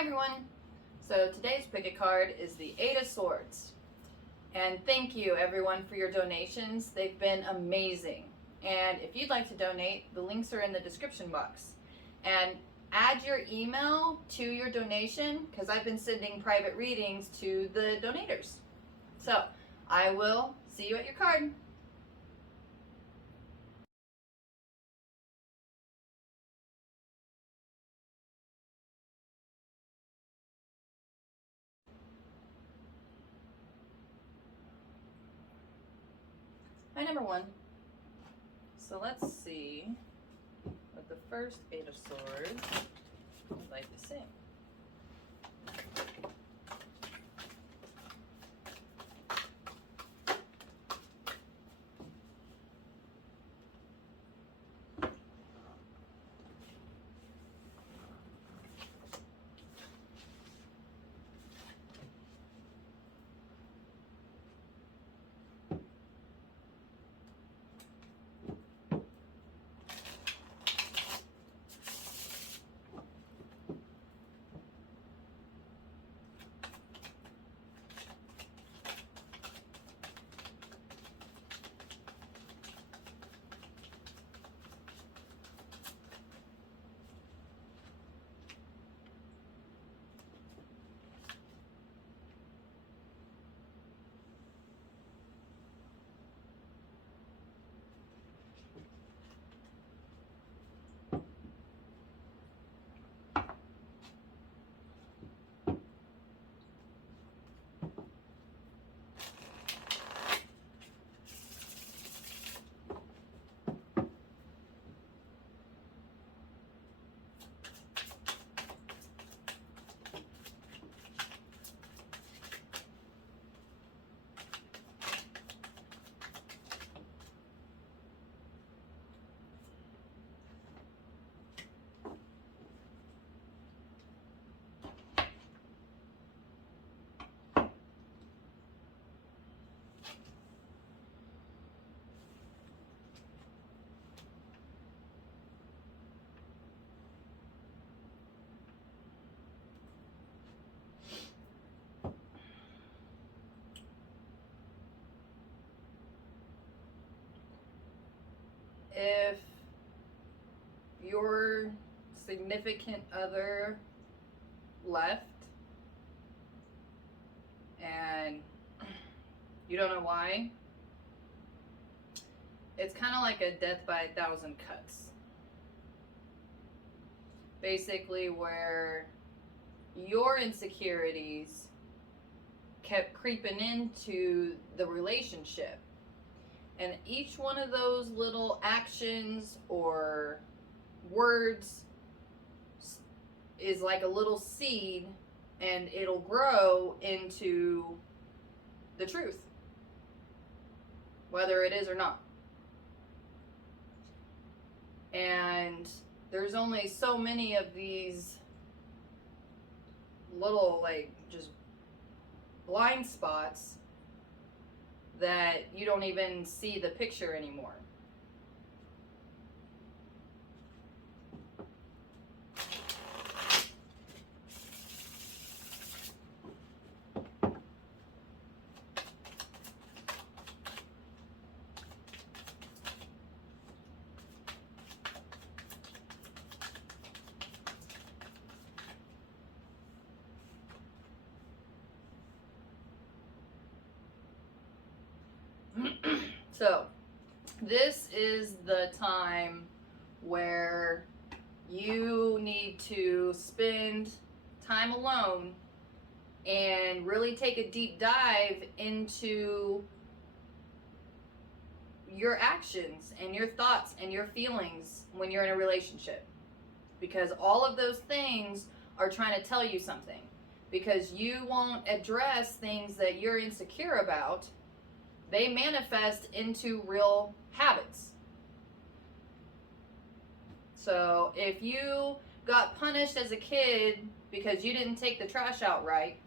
everyone! So today's pick a card is the Eight of Swords. And thank you everyone for your donations. They've been amazing. And if you'd like to donate, the links are in the description box. And add your email to your donation because I've been sending private readings to the donators. So I will see you at your card. Hi, number one. So let's see what the first Eight of Swords would like to say. If your significant other left and you don't know why, it's kind of like a death by 1,000 cuts. Basically, where your insecurities kept creeping into the relationship. And each one of those little actions or words is like a little seed, and it'll grow into the truth, whether it is or not. And there's only so many of these little, like, just blind spots that you don't even see the picture anymore. So, this is the time where you need to spend time alone and really take a deep dive into your actions and your thoughts and your feelings when you're in a relationship. Because all of those things are trying to tell you something. Because you won't address things that you're insecure about, they manifest into real habits. So if you got punished as a kid because you didn't take the trash out right,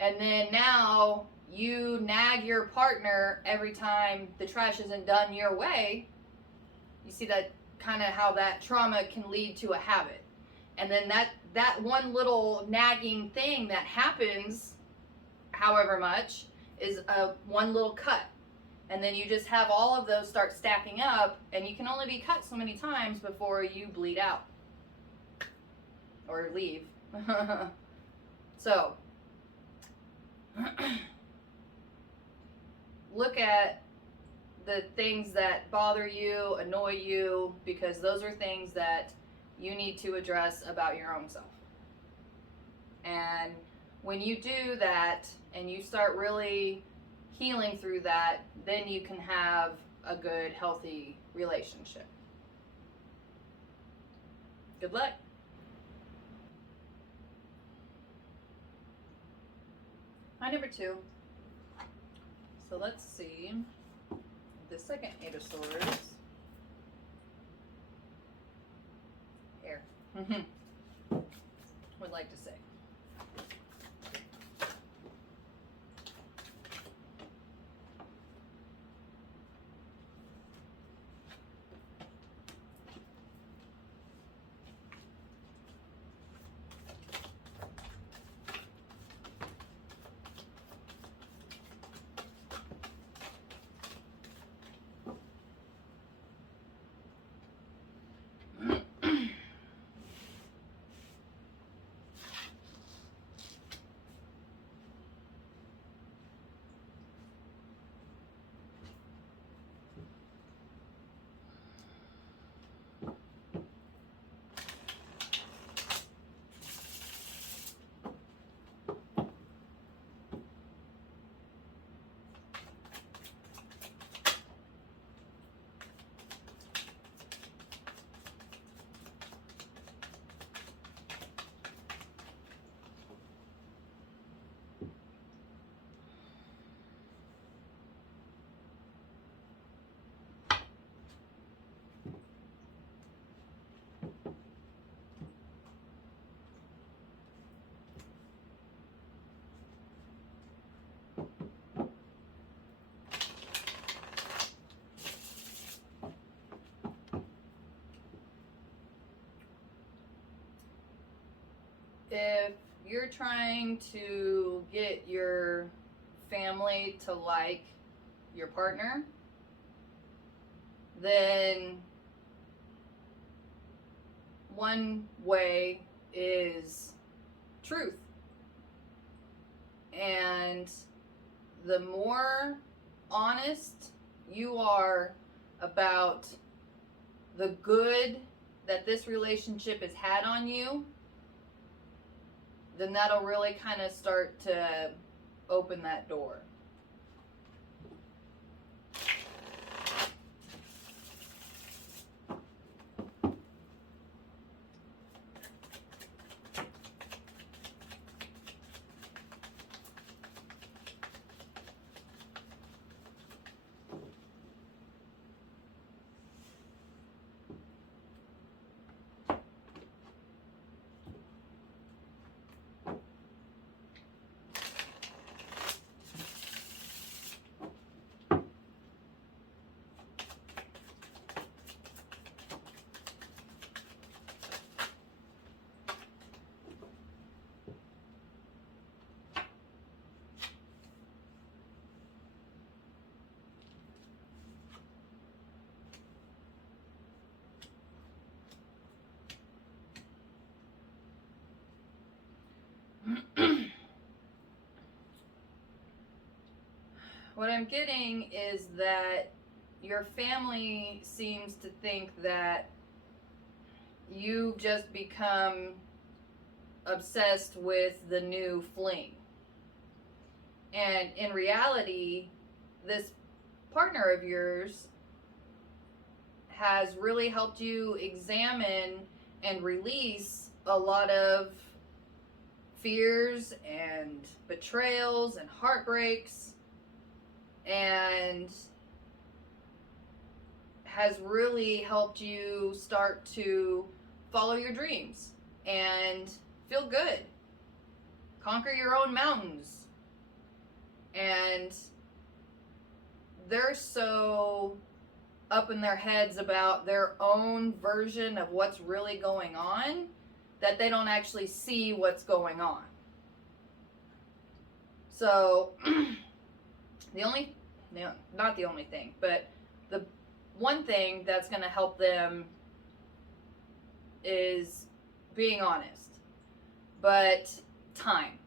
and then now you nag your partner every time the trash isn't done your way, you see that kind of how that trauma can lead to a habit. And then that one little nagging thing that happens, however much, is one little cut. And then you just have all of those start stacking up, and you can only be cut so many times before you bleed out or leave. So look at the things that bother you, annoy you, because those are things that you need to address about your own self. And when you do that and you start really healing through that, then you can have a good, healthy relationship. Good luck. My number 2. So let's see. The second 8 of Swords. Here. Would like to say. If you're trying to get your family to like your partner, then one way is truth. And the more honest you are about the good that this relationship has had on you, then that'll really kind of start to open that door. What I'm getting is that your family seems to think that you've just become obsessed with the new fling. And in reality, this partner of yours has really helped you examine and release a lot of fears and betrayals and heartbreaks, and has really helped you start to follow your dreams and feel good, conquer your own mountains. And they're so up in their heads about their own version of what's really going on that they don't actually see what's going on. So not the only thing, but the one thing that's going to help them is being honest. But time.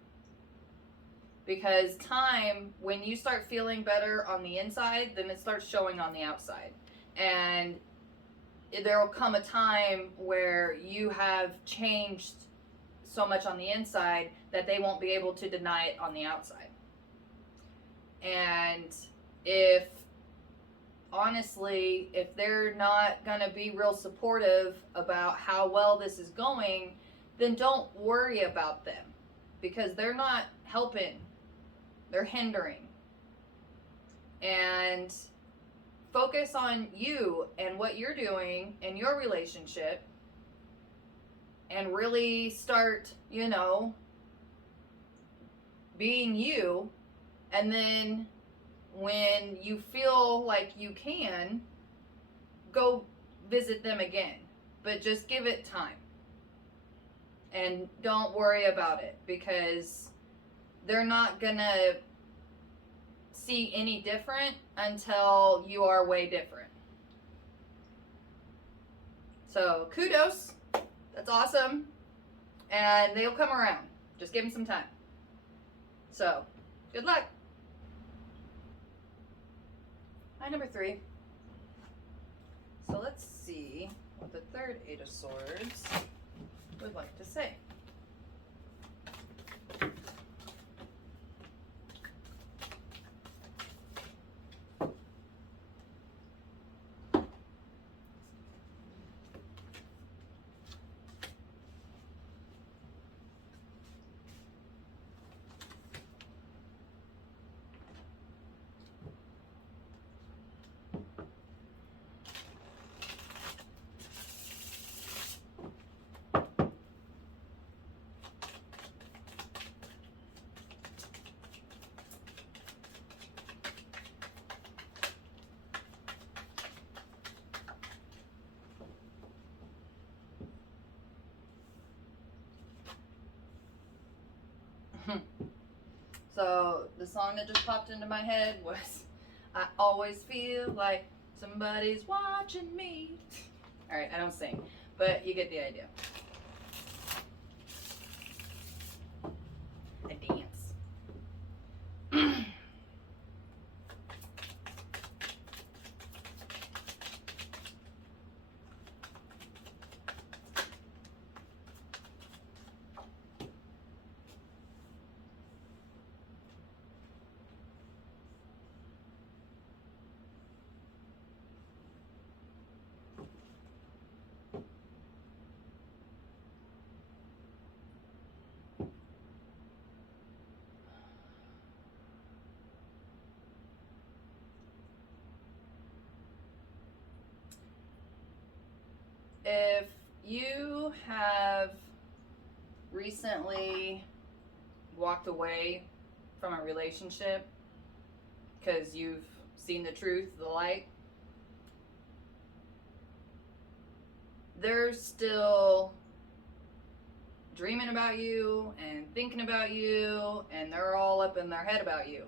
Because time, when you start feeling better on the inside, then it starts showing on the outside. And there will come a time where you have changed so much on the inside that they won't be able to deny it on the outside. And honestly, if they're not going to be real supportive about how well this is going, then don't worry about them, because they're not helping. They're hindering. And focus on you and what you're doing in your relationship, and really start, being you. And then when you feel like you can, go visit them again. But just give it time. And don't worry about it, because they're not gonna see any different until you are way different. So kudos, that's awesome, and they'll come around. Just give them some time. So good luck. Hi, number 3. So let's see what the third Eight of Swords would like to say. So the song that just popped into my head was I Always Feel Like Somebody's Watching Me. Alright, I don't sing, but you get the idea. I dance. If you have recently walked away from a relationship because you've seen the truth, the light, they're still dreaming about you and thinking about you, and they're all up in their head about you.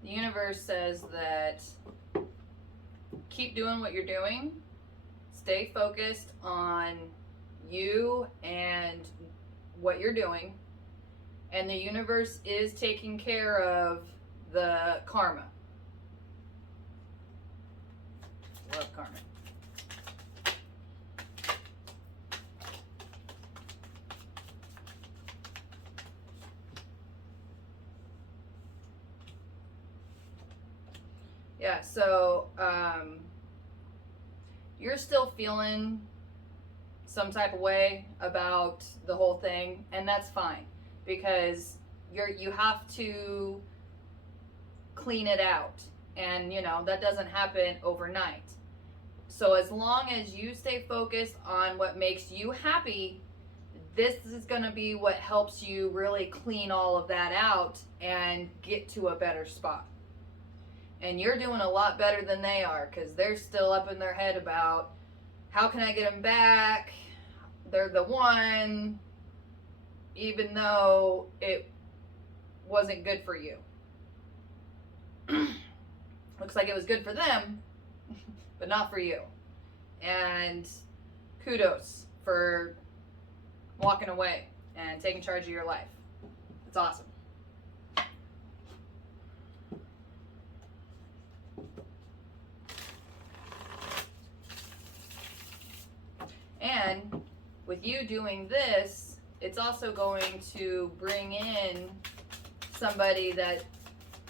The universe says that keep doing what you're doing, stay focused on you and what you're doing, and the universe is taking care of the karma. Love karma. Yeah, so you're still feeling some type of way about the whole thing, and that's fine, because you have to clean it out, and that doesn't happen overnight. So as long as you stay focused on what makes you happy, this is going to be what helps you really clean all of that out and get to a better spot. And you're doing a lot better than they are, because they're still up in their head about how can I get them back? They're the one, even though it wasn't good for you. Looks like it was good for them, but not for you. And kudos for walking away and taking charge of your life. It's awesome. And with you doing this, it's also going to bring in somebody that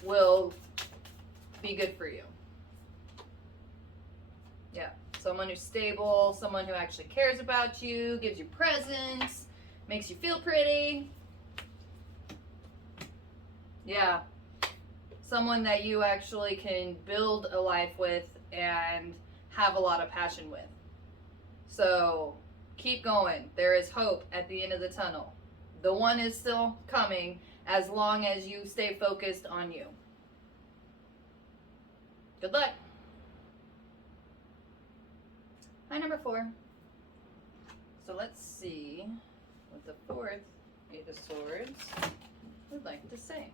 will be good for you. Yeah, someone who's stable, someone who actually cares about you, gives you presents, makes you feel pretty. Yeah, someone that you actually can build a life with and have a lot of passion with. So keep going. There is hope at the end of the tunnel. The one is still coming as long as you stay focused on you. Good luck. Hi, number 4. So let's see what the 4th Eight of Swords would like to say.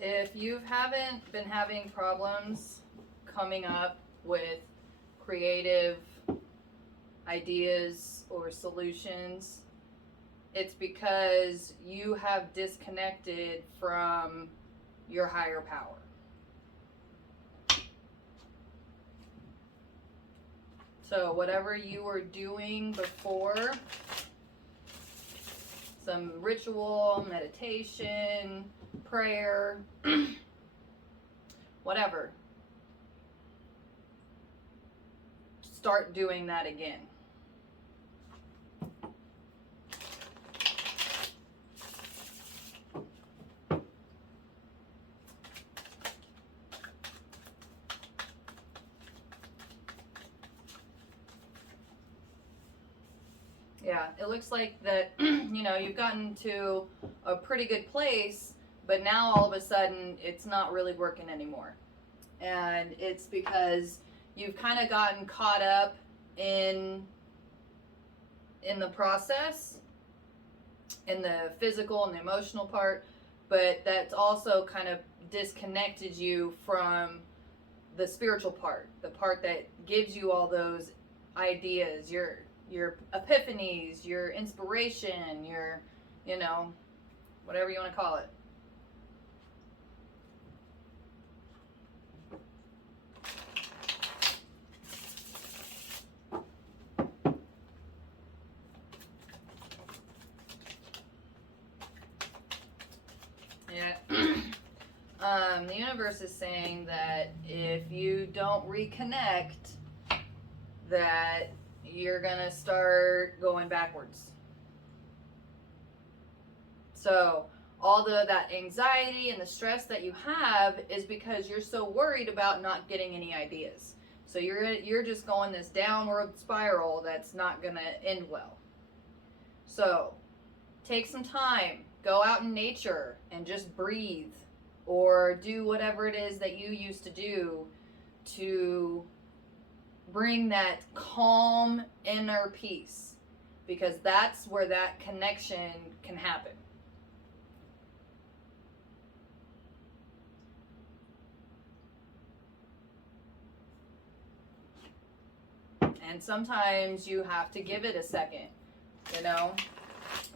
If you haven't been having problems coming up with creative ideas or solutions, it's because you have disconnected from your higher power. So whatever you were doing before, some ritual, meditation, prayer, whatever, start doing that again. Yeah, it looks like that, you've gotten to a pretty good place, but now all of a sudden it's not really working anymore. And it's because you've kind of gotten caught up in the process, in the physical and the emotional part, but that's also kind of disconnected you from the spiritual part, the part that gives you all those ideas, your epiphanies, your inspiration, your, whatever you want to call it. Yeah. The universe is saying that if you don't reconnect, that you're gonna start going backwards. So all that anxiety and the stress that you have is because you're so worried about not getting any ideas. So you're just going this downward spiral that's not gonna end well. So take some time, go out in nature and just breathe, or do whatever it is that you used to do to bring that calm inner peace, because that's where that connection can happen. And sometimes you have to give it a second, you know?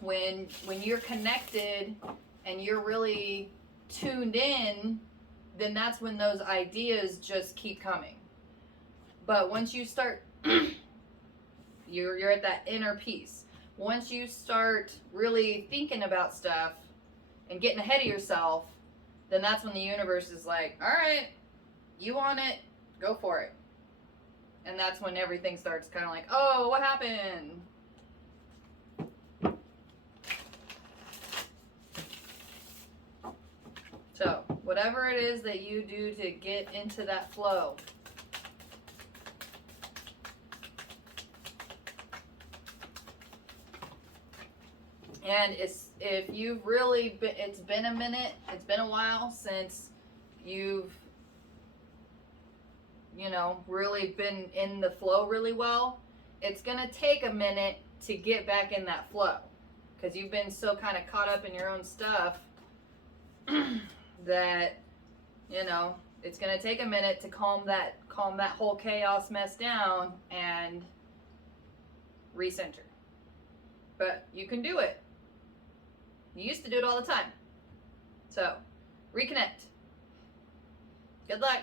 When you're connected and you're really tuned in, then that's when those ideas just keep coming. But once you start, you're at that inner peace. Once you start really thinking about stuff and getting ahead of yourself, then that's when the universe is like, all right, you want it, go for it. And that's when everything starts kind of like, oh, what happened? So, whatever it is that you do to get into that flow, and if you've really been, it's been a minute, it's been a while since you've, you know, really been in the flow really well, it's gonna take a minute to get back in that flow, because you've been so kind of caught up in your own stuff that, you know, it's gonna take a minute to calm that whole chaos mess down and recenter. But you can do it. You used to do it all the time. So, reconnect. Good luck.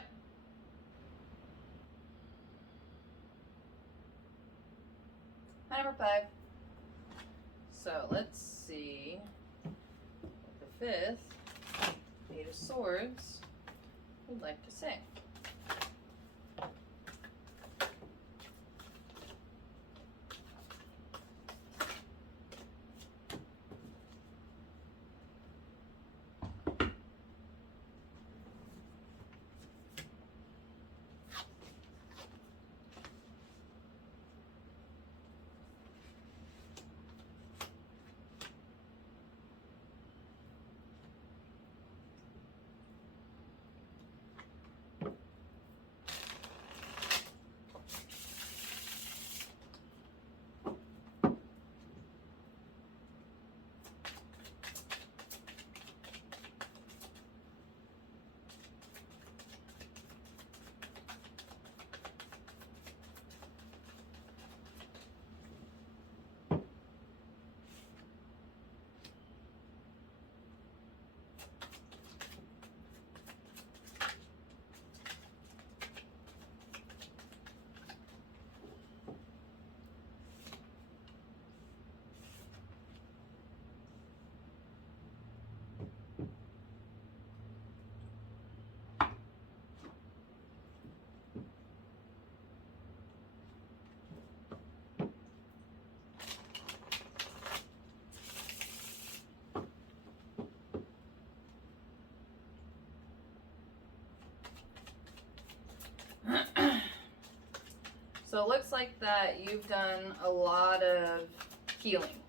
Hi, number 5. So, let's see what the 5th Eight of Swords would like to say. So it looks like that you've done a lot of healing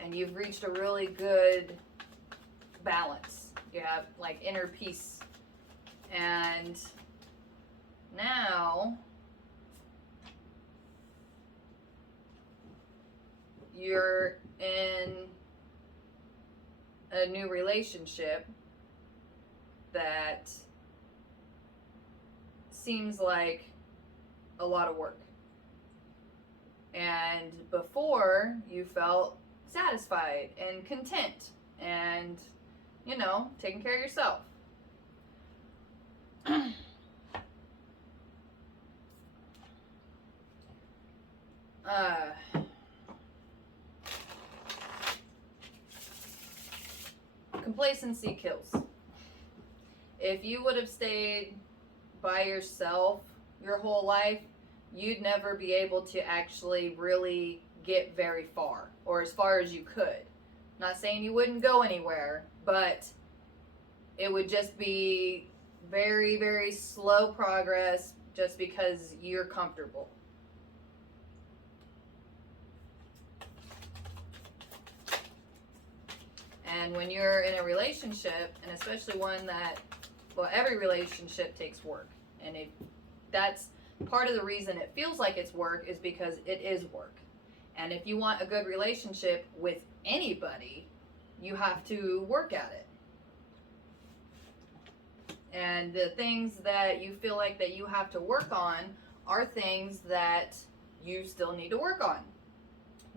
and you've reached a really good balance. You have like inner peace, and now you're in a new relationship that seems like a lot of work. And before, you felt satisfied and content and, you know, taking care of yourself. Complacency kills. If you would have stayed by yourself your whole life, you'd never be able to actually really get very far, or as far as you could. Not saying you wouldn't go anywhere, but it would just be very, very slow progress just because you're comfortable. And when you're in a relationship, and especially one that, well, every relationship takes work. And that's part of the reason it feels like it's work, is because it is work. And if you want a good relationship with anybody, you have to work at it. And the things that you feel like that you have to work on are things that you still need to work on.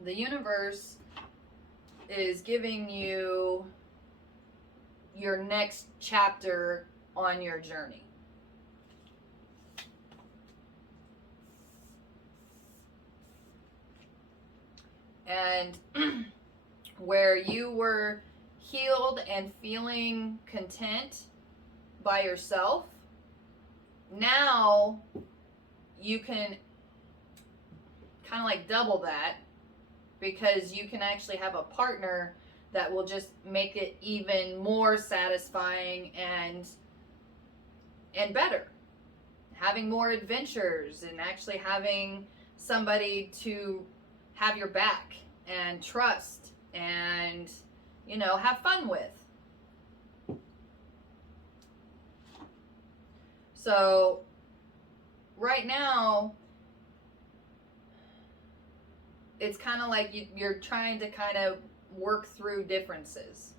The universe is giving you your next chapter on your journey. And where you were healed and feeling content by yourself, now you can kind of like double that, because you can actually have a partner that will just make it even more satisfying and better. Having more adventures and actually having somebody to have your back and trust and, you know, have fun with. So right now, it's kind of like you're trying to kind of work through differences.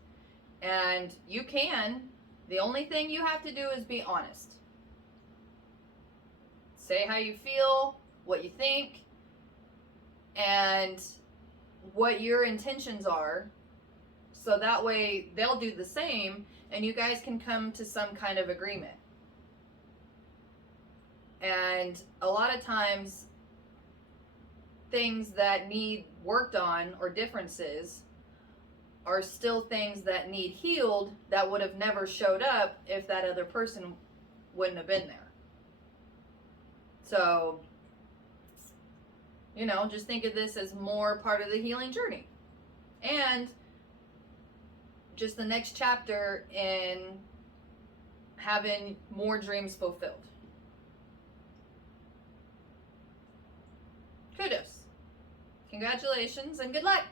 And you can. The only thing you have to do is be honest. Say how you feel, what you think, and what your intentions are. So that way they'll do the same and you guys can come to some kind of agreement. And a lot of times, things that need worked on or differences are still things that need healed that would have never showed up if that other person wouldn't have been there. So, you know, just think of this as more part of the healing journey. And just the next chapter in having more dreams fulfilled. Kudos. Congratulations and good luck.